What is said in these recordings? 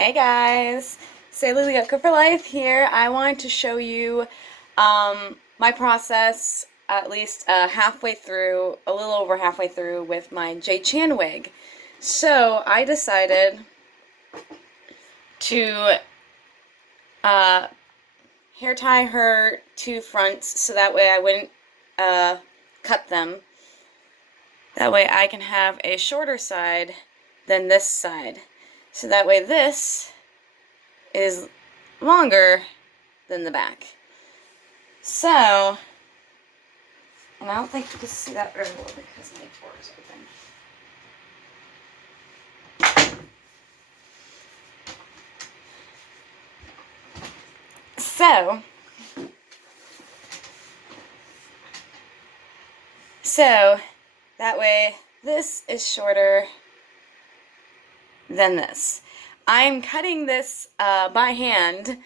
Hey guys, Sailor Lyoko for Life here. I wanted to show you my process at least halfway through, a little over halfway through with my Jade Chan wig. So I decided to uh, hair tie her two fronts so that way I wouldn't cut them. That way I can have a shorter side than this side. So that way this is longer than the back. So, and I don't think you can see that very well because my door is open. So that way this is shorter than this. I'm cutting this by hand,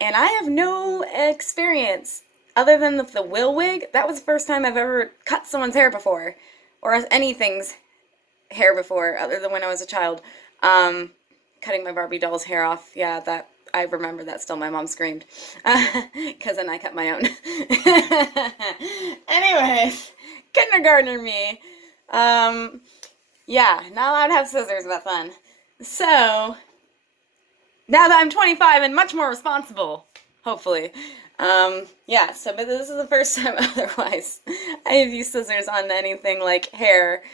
and I have no experience other than the Will wig. That was the first time I've ever cut someone's hair before, or anything's hair before, other than when I was a child. Cutting my Barbie doll's hair off, yeah, that I remember that still. My mom screamed, because then I cut my own. Anyways, kindergartner me. Yeah, not allowed to have scissors, but fun. So, now that I'm 25 and much more responsible, hopefully, yeah, so, but this is the first time otherwise I have used scissors on anything like hair,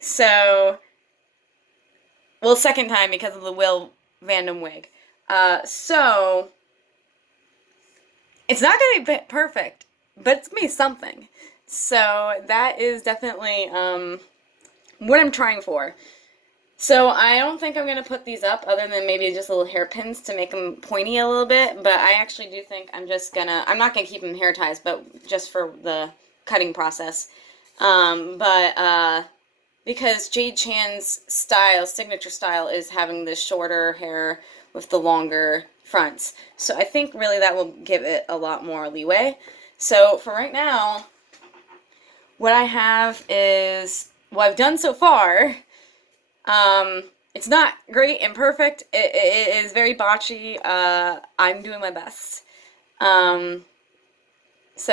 so, well, second time because of the Will Vandom wig, so, it's not gonna be perfect, but it's gonna be something, so that is definitely, what I'm trying for. So I don't think I'm going to put these up other than maybe just little hairpins to make them pointy a little bit, but I actually do think I'm not going to keep them hair ties, but just for the cutting process. Because Jade Chan's style, signature style, is having the shorter hair with the longer fronts. So I think really that will give it a lot more leeway. So for right now, what I have is what I've done so far. It's not great and perfect. It is very botchy. I'm doing my best. So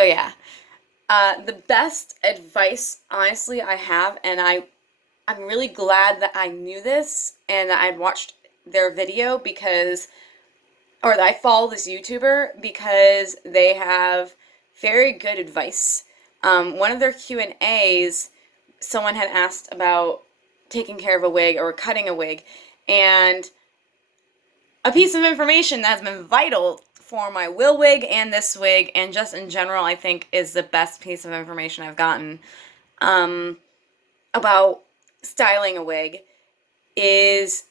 yeah. The best advice, honestly, I have, and I'm really glad that I knew this and that I'd watched their video or that I follow this YouTuber because they have very good advice. One of their Q&As, someone had asked about taking care of a wig or cutting a wig, and a piece of information that has been vital for my Will wig and this wig and just in general I think is the best piece of information I've gotten about styling a wig is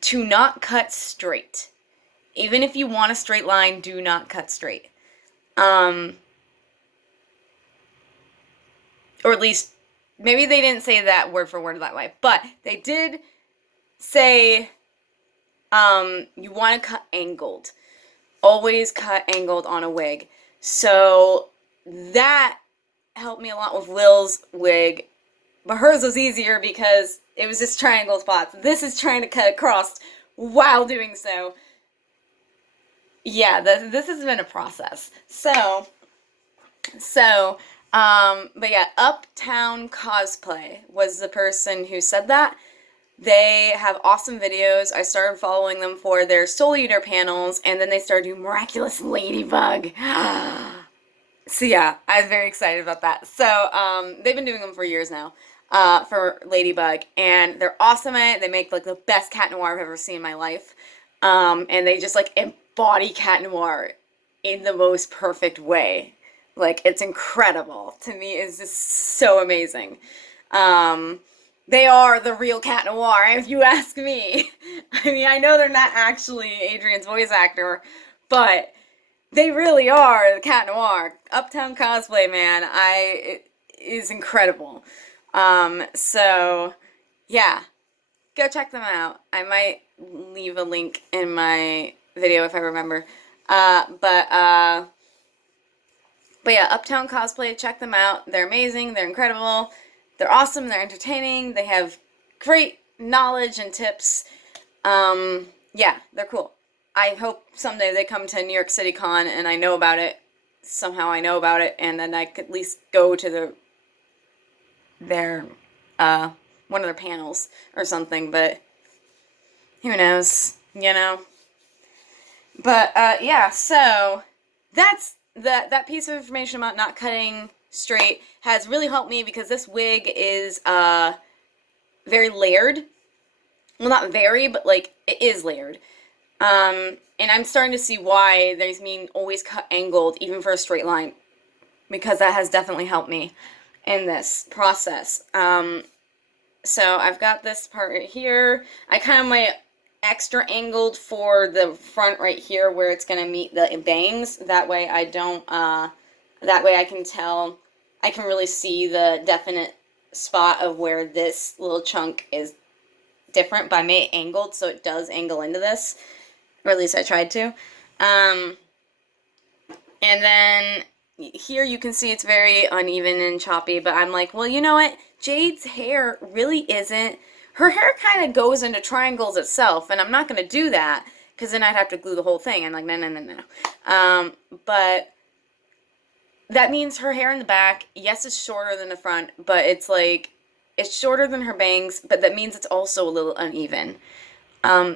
to not cut straight. Even if you want a straight line, do not cut straight. Or at least maybe they didn't say that word for word that way, but they did say you want to cut angled. Always cut angled on a wig. So that helped me a lot with Will's wig, but hers was easier because it was just triangle spots. This is trying to cut across while doing so. Yeah, this has been a process. But yeah, Uptown Cosplay was the person who said that. They have awesome videos. I started following them for their Soul Eater panels, and then they started doing Miraculous Ladybug. So yeah, I was very excited about that. So, they've been doing them for years now, for Ladybug, and they're awesome at it. They make, like, the best Cat Noir I've ever seen in my life. And they just, like, embody Cat Noir in the most perfect way. Like, it's incredible. To me, it's just so amazing. They are the real Cat Noir, if you ask me. I mean, I know they're not actually Adrian's voice actor, but they really are the Cat Noir. Uptown Cosplay, man, it is incredible. So, yeah, go check them out. I might leave a link in my video if I remember. But yeah, Uptown Cosplay, check them out. They're amazing, they're incredible, they're awesome, they're entertaining, they have great knowledge and tips. Yeah, they're cool. I hope someday they come to New York City Con and I know about it. Somehow I know about it, and then I could at least go to their one of their panels or something. But who knows, you know? But yeah, so that piece of information about not cutting straight has really helped me because this wig is very layered. Well, not very, but like it is layered. And I'm starting to see why there's mean always cut angled, even for a straight line, because that has definitely helped me in this process. So I've got this part right here. I kind of my extra angled for the front right here where it's going to meet the bangs. That way I don't, that way I can tell, I can really see the definite spot of where this little chunk is different, but I made it angled so it does angle into this, or at least I tried to. And then here you can see it's very uneven and choppy, but I'm like, well, you know what? Jade's hair really isn't, her hair kind of goes into triangles itself, and I'm not going to do that, because then I'd have to glue the whole thing. I'm like, no. But that means her hair in the back, yes, it's shorter than the front, but it's like, it's shorter than her bangs, but that means it's also a little uneven.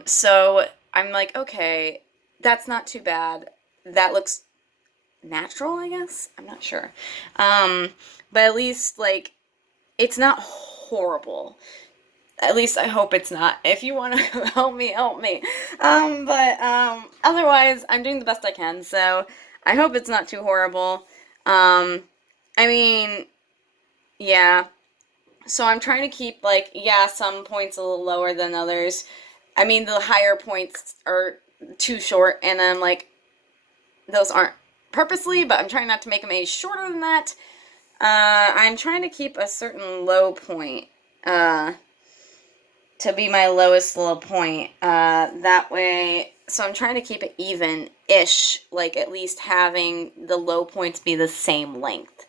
So I'm like, okay, that's not too bad. That looks natural, I guess? I'm not sure. But at least, like, it's not horrible. At least I hope it's not. If you want to help me, help me. Otherwise, I'm doing the best I can, so I hope it's not too horrible. I mean, yeah. So I'm trying to keep, like, yeah, some points a little lower than others. I mean, the higher points are too short, and I'm like, those aren't purposely, but I'm trying not to make them any shorter than that. I'm trying to keep a certain low point, to be my lowest low point. That way, so I'm trying to keep it even-ish, like at least having the low points be the same length.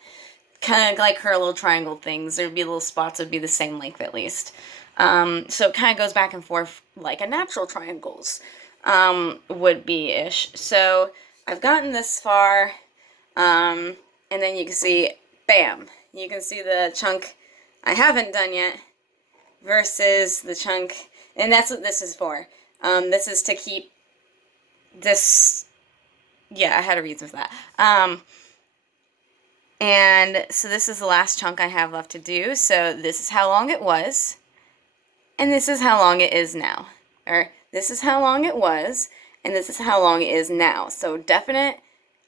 Kind of like her little triangle things. There'd be little spots that would be the same length at least. So it kind of goes back and forth like a natural triangles would be-ish. So I've gotten this far, and then you can see, bam, you can see the chunk I haven't done yet versus the chunk, and that's what this is for. This is to keep this, yeah, I had a reason for that. And so this is the last chunk I have left to do. So this is how long it was, and this is how long it is now. Or this is how long it was, and this is how long it is now. So definite,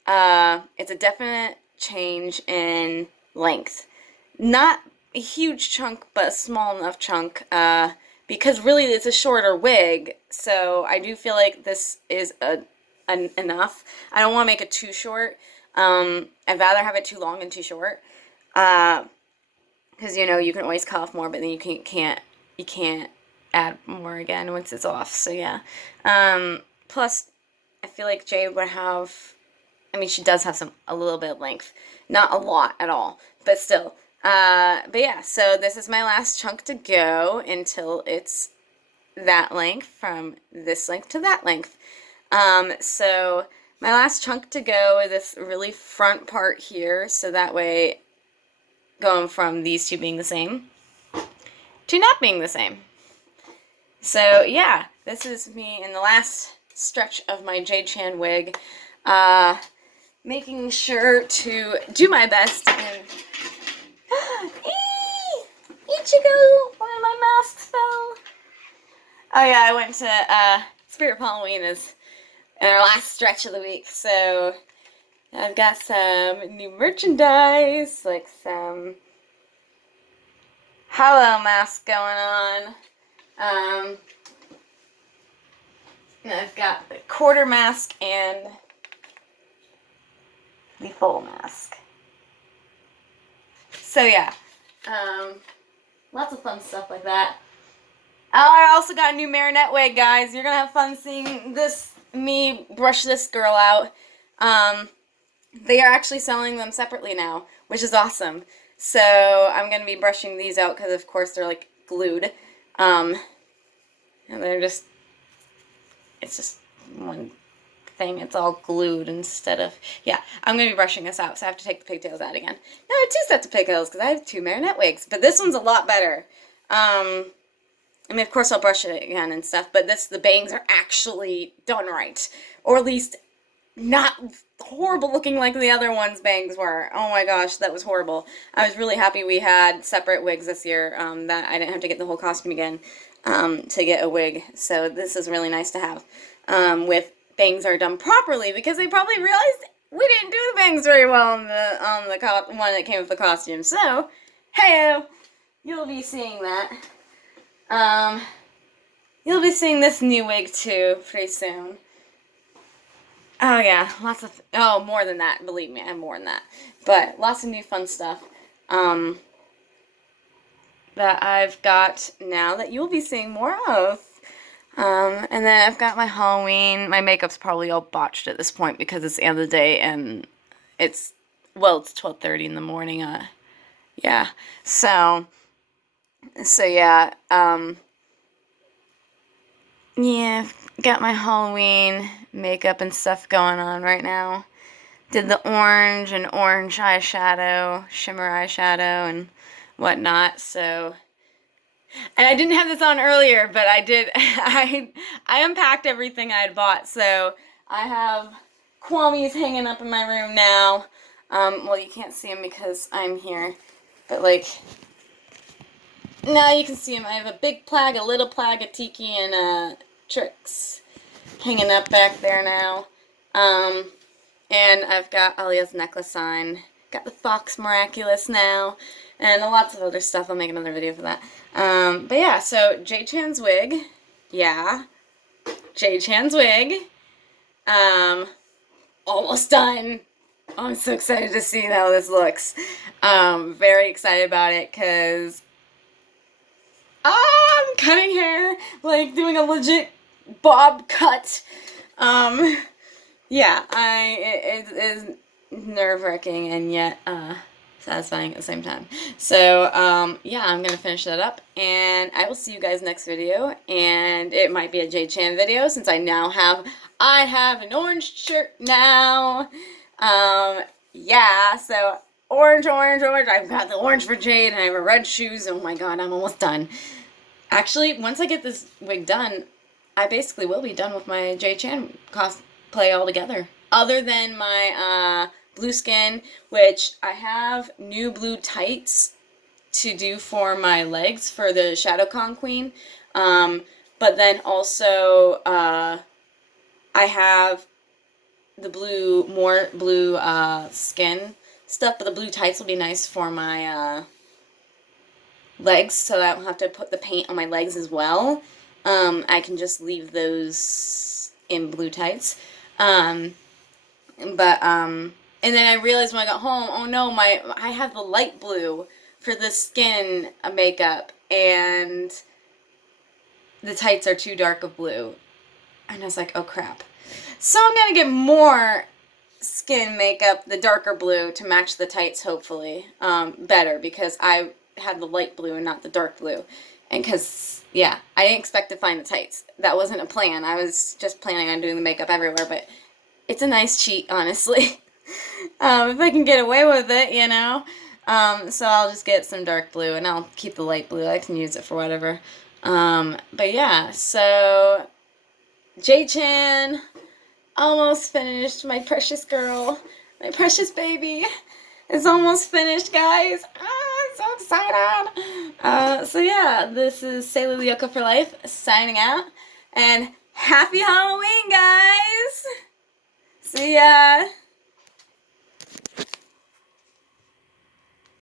it's a definite change in length. Not a huge chunk, but a small enough chunk, because really it's a shorter wig, so I do feel like this is enough. I don't want to make it too short. I'd rather have it too long than too short, because, you know, you can always cut off more, but then you can't add more again once it's off, so yeah. Plus, I feel like Jade would have, I mean, she does have a little bit of length. Not a lot at all, but still. But yeah, so this is my last chunk to go until it's that length, from this length to that length. So my last chunk to go is this really front part here, so that way, going from these two being the same to not being the same. So yeah, this is me in the last stretch of my Jade Chan wig, making sure to do my best and Ichigo! One of my masks fell. Oh yeah, I went to Spirit Halloween is in our last stretch of the week, so I've got some new merchandise, like some Hollow mask going on. And I've got the quarter mask and the full mask. So yeah, lots of fun stuff like that. I also got a new Marinette wig, guys. You're gonna have fun seeing me brush this girl out. They are actually selling them separately now, which is awesome. So I'm gonna be brushing these out because, of course, they're like glued. And they're just it's just one thing. It's all glued instead of, yeah, I'm going to be brushing this out, so I have to take the pigtails out again. Now I have 2 sets of pigtails because I have 2 marionette wigs, but this one's a lot better. I mean, of course I'll brush it again and stuff, but the bangs are actually done right. Or at least not horrible looking like the other one's bangs were. Oh my gosh, that was horrible. I was really happy we had separate wigs this year, that I didn't have to get the whole costume again to get a wig. So this is really nice to have with bangs are done properly, because they probably realized we didn't do the bangs very well on the one that came with the costume. So, hey-o, you'll be seeing that. You'll be seeing this new wig too pretty soon. Oh yeah, lots of, more than that, believe me, I have more than that. But lots of new fun stuff that I've got now that you'll be seeing more of. And then I've got my Halloween. My makeup's probably all botched at this point because it's the end of the day and it's 12:30 in the morning. Yeah. So yeah. Yeah, got my Halloween makeup and stuff going on right now. Did the orange eyeshadow, shimmer eyeshadow, and whatnot. So, and I didn't have this on earlier, but I did. I unpacked everything I had bought. So I have Kwame's hanging up in my room now. Well, you can't see them because I'm here, but like, now you can see them. I have a big plaid, a little plaid, a tiki, and tricks hanging up back there now. And I've got Alia's necklace on. Got the Fox Miraculous now. And lots of other stuff. I'll make another video for that. But yeah, so Jade Chan's wig. Yeah. Jade Chan's wig. Almost done. Oh, I'm so excited to see how this looks. Very excited about it because I'm cutting hair, like doing a legit bob cut. Yeah, it is nerve-wracking and yet satisfying at the same time. So yeah, I'm gonna finish that up, and I will see you guys next video. And it might be a Jade Chan video since I have an orange shirt now. Yeah, so orange. I've got the orange for Jade, and I have a red shoes. Oh my god, I'm almost done. Actually, once I get this wig done, I basically will be done with my Jade Chan cosplay altogether. Other than my blue skin, which I have new blue tights to do for my legs for the ShadowCon Queen. But then also I have the more blue skin stuff, but the blue tights will be nice for my legs, so I don't have to put the paint on my legs as well. I can just leave those in blue tights. And then I realized when I got home, oh no, I have the light blue for the skin makeup, and the tights are too dark of blue. And I was like, oh crap. So I'm gonna get more skin makeup, the darker blue, to match the tights, hopefully. Better, because I had the light blue and not the dark blue. And because, yeah, I didn't expect to find the tights. That wasn't a plan. I was just planning on doing the makeup everywhere, but it's a nice cheat, honestly. If I can get away with it, you know. So I'll just get some dark blue, and I'll keep the light blue. I can use it for whatever. But yeah, so Jade Chan, almost finished. My precious girl, my precious baby, is almost finished, guys. I'm so excited. So yeah, this is Sailor Lyoko for Life signing out, and happy Halloween, guys. See ya.